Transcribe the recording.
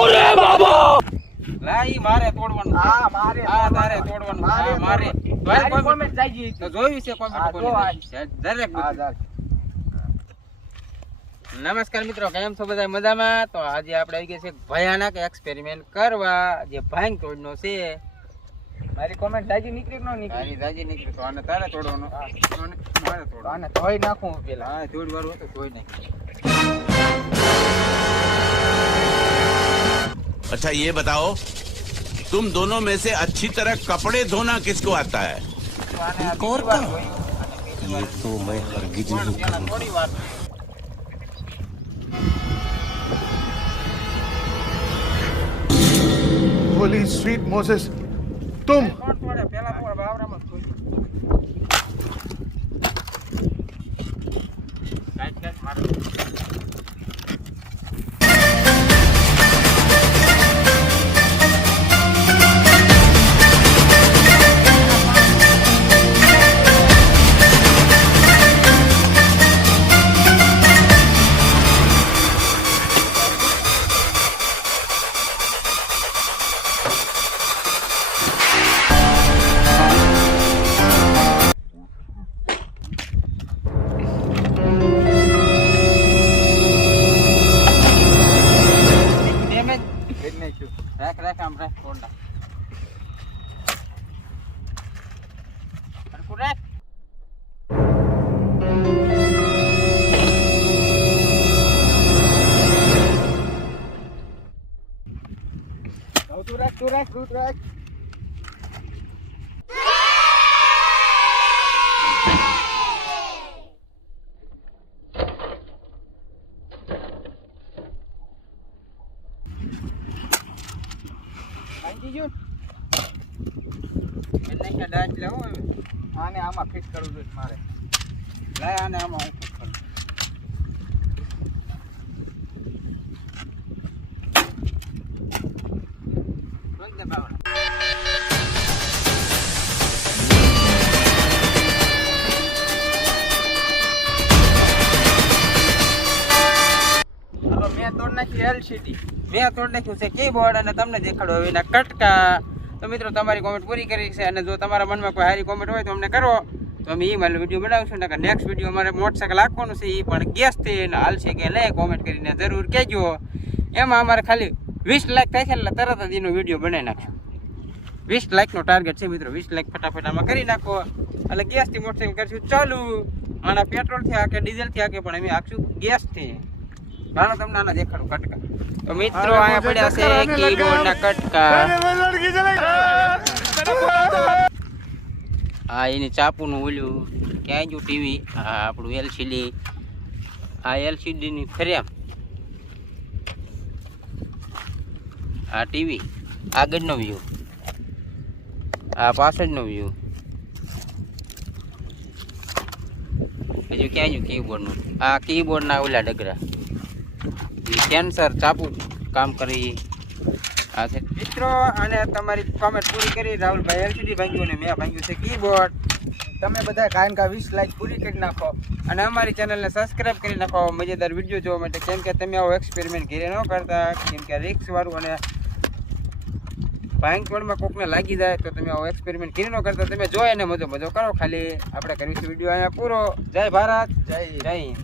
અરે બાબા લાઈ મારે તોડવાનું હા મારે તારે તોડવાનું મારે મારી કોમેન્ટ જાય ગઈ તો જોયું છે કોમેન્ટ કોની દરેક નમસ્કાર મિત્રો, કેમ છો બધા? મજામાં? તો આજે આપણે આવી ગયા છે ભયાનક એક્સપેરિમેન્ટ કરવા, જે ભાંગ તોડનો છે. મારી કોમેન્ટ જાજી નીકળી કે ન નીકળી? તારી દાજી નીકળી તો આને તારે તોડવાનો, મારે તોડવાનો. આને ધોઈ નાખું પેલા. હા, થોડી વાર હોય તો ધોઈ નાખી. अच्छा ये बताओ तुम दोनों में से अच्छी तरह कपड़े धोना किसको आता है? તો આને આ બીજી વાર ધોઈ, અને ये तो मैं हरगिज नहीं પેલા થોડી વાર Holy sweet Moses, तुम કોણ તોડે? પેલા તોડ, બાવરામાં જ ધોઈ. કાંઈ મારે રાખ આમ રાખ, તોડ નાખ. હરખું રાખ. તું રાખ, તું રાખ, તું રાખ. ભાંગી ગયું? એટલે કે દાંત લેવો હવે. આને આમાં ફિટ કરવું જોઈએ મારે. લાય આને આમાં હું ફિટ કરું. રોજ દે બાવડા. હાલો, મેં તોડ નાખી LCD. મેં તોડ નાખ્યું છે કીબોર્ડ, અને તમને દેખાડો હવે એના કટકા. તો મિત્રો, તમારી કોમેન્ટ પૂરી કરી છે, અને જો તમારા મનમાં કોઈ સારી કોમેન્ટ હોય તો અમને કરો, તો અમે એ મારો વિડીયો બનાવશું. ને નેક્સ્ટ વિડીયો અમારે મોટરસાઇકલ રાખવાનું છે, એ પણ ગેસથી હાલશે કે નહીં, કોમેન્ટ કરીને જરૂર કહેજો. એમાં અમારે ખાલી 20 લાખ થાય છે, એટલે તરત જ એનો વિડીયો બનાવી નાખશું. 20 લાખનો ટાર્ગેટ છે મિત્રો. 20 લાખ ફટાફટ આમાં કરી નાખો, એટલે ગેસથી મોટરસાઇકલ કરશું ચાલુ. આના પેટ્રોલથી હાકે, ડીઝલથી હાકે, પણ અમે હાકશું ગેસથી. હાલો તમને આના દેખાડું કટકા. તો મિત્રો, અહીંયા પડ્યા છે કીબોર્ડના કટકા. આ એની ચાપુનું ઓલ્યું ક્યાં ગયું ટીવી. આ આપણું LCD. આ LCD ની ફ્રેમ. આ ટીવી આગળનો વ્યૂ. આ પાછળનો વ્યૂ. હજુ ક્યાં ગયું કીબોર્ડનું. આ કીબોર્ડના ઓલા ડગરા. કેન્સર ચાપુ કામ કરી. આ છે મિત્રો, અને તમારી કોમેન્ટ પૂરી કરી. રાહુલભાઈ LCD ભાંગ્યું ને મેં ભાંગ્યું છે કીબોર્ડ. તમે બધા કાયમ કા 20 લાખ પૂરી કરી નાખો, અને અમારી ચેનલને સબસ્ક્રાઇબ કરી નાખો મજેદાર વિડીયો જોવા માટે. કેમ કે તમે આવો એક્સપેરિમેન્ટ ઘરે ન કરતા, કેમ કે રિક્સવાળું અને ભાંગ તોડમાં કોકને લાગી જાય તો તમે આવો એક્સપેરિમેન્ટ ઘરે ન કરતા. તમે જોઈ અને મજો કરો. ખાલી આપણે કરીશું વિડીયો અહીંયા પૂરો. જય ભારત, જય હિન્દ.